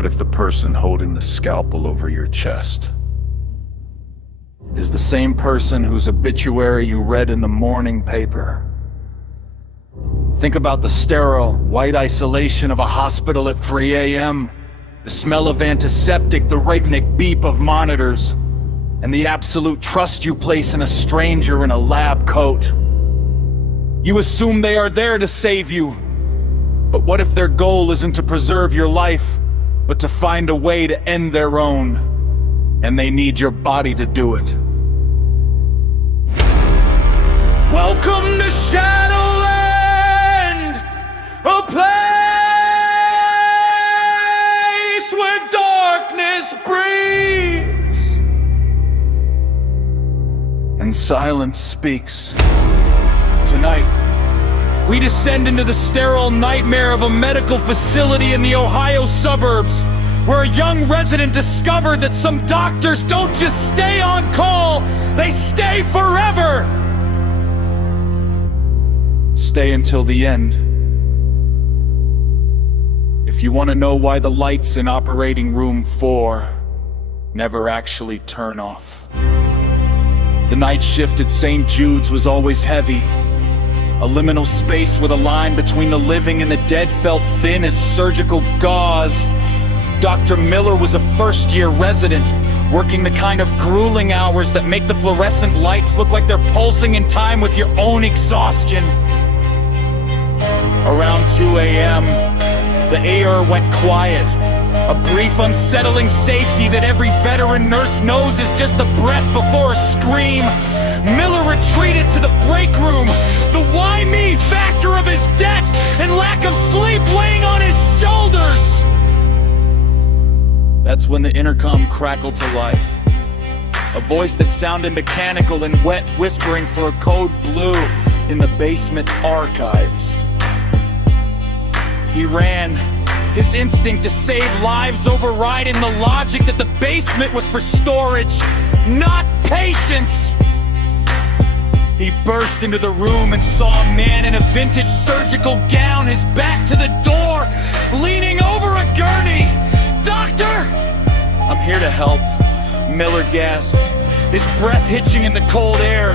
What if the person holding the scalpel over your chest is the same person whose obituary you read in the morning paper? Think about the sterile, white isolation of a hospital at 3 a.m., the smell of antiseptic, the rhythmic beep of monitors, and the absolute trust you place in a stranger in a lab coat. You assume they are there to save you, but what if their goal isn't to preserve your life, but to find a way to end their own, and they need your body to do it? Welcome to Shadowland, a place where darkness breathes and silence speaks. Tonight, we descend into the sterile nightmare of a medical facility in the Ohio suburbs, where a young resident discovered that some doctors don't just stay on call, they stay forever! Stay until the end. If you want to know why the lights in operating room 4 never actually turn off. The night shift at St. Jude's was always heavy. A liminal space where the line between the living and the dead felt thin as surgical gauze. Dr. Miller was a first-year resident, working the kind of grueling hours that make the fluorescent lights look like they're pulsing in time with your own exhaustion. Around 2 a.m., the air went quiet. A brief, unsettling safety that every veteran nurse knows is just a breath before a scream. Miller retreated to the break room, the why me factor of his debt and lack of sleep weighing on his shoulders. That's when the intercom crackled to life. A voice that sounded mechanical and wet, whispering for a code blue in the basement archives. He ran, his instinct to save lives overriding the logic that the basement was for storage, not patience. He burst into the room and saw a man in a vintage surgical gown, his back to the door, leaning over a gurney. "Doctor!" "I'm here to help," Miller gasped, his breath hitching in the cold air.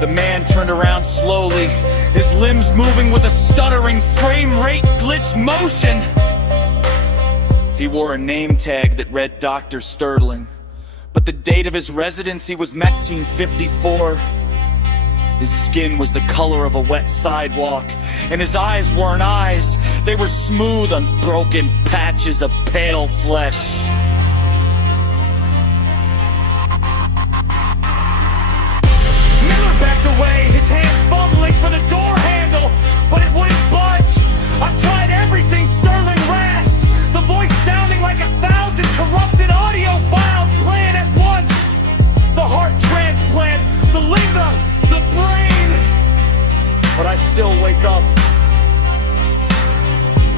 The man turned around slowly, his limbs moving with a stuttering, frame rate glitched motion. He wore a name tag that read Dr. Sterling, but the date of his residency was 1954. His skin was the color of a wet sidewalk, and his eyes weren't eyes. They were smooth, unbroken patches of pale flesh. Miller backed away, his hand fumbling for the door handle, but it wouldn't budge. "I've tried everything," Sterling rasped, the voice sounding like 1,000 corrupted audio files playing at once. The heart transplant, the liver, the brain. "But I still wake up."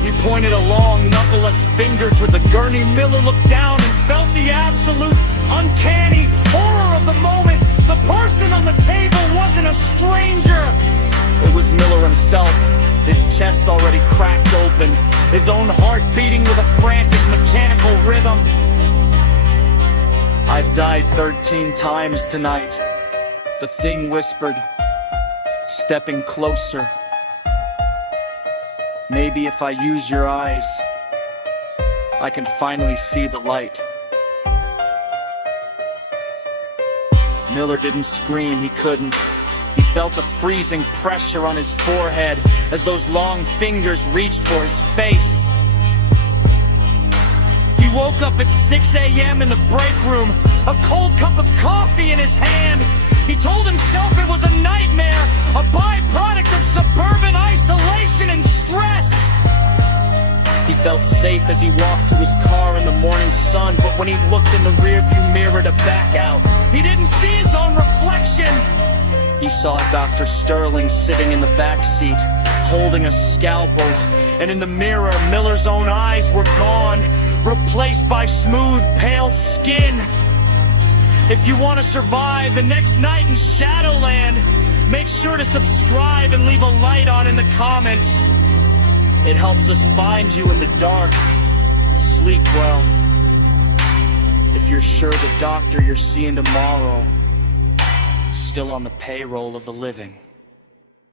He pointed a long, knuckleless finger toward the gurney. Miller looked down and felt the absolute, uncanny horror of the moment. The person on the table wasn't a stranger. It was Miller himself, his chest already cracked open, his own heart beating with a frantic mechanical rhythm. "I've died 13 times tonight," the thing whispered, stepping closer. "Maybe if I use your eyes, I can finally see the light." Miller didn't scream, he couldn't. He felt a freezing pressure on his forehead as those long fingers reached for his face. He woke up at 6 a.m. in the break room, a cold cup of coffee in his hand. He told himself it was a nightmare, a byproduct of suburban isolation and stress. He felt safe as he walked to his car in the morning sun, but when he looked in the rearview mirror to back out, he didn't see his own reflection. He saw Dr. Sterling sitting in the back seat, holding a scalpel, and in the mirror, Miller's own eyes were gone, replaced by smooth, pale skin. If you want to survive the next night in Shadowland, make sure to subscribe and leave a light on in the comments. It helps us find you in the dark. Sleep well. If you're sure the doctor you're seeing tomorrow still on the payroll of the living.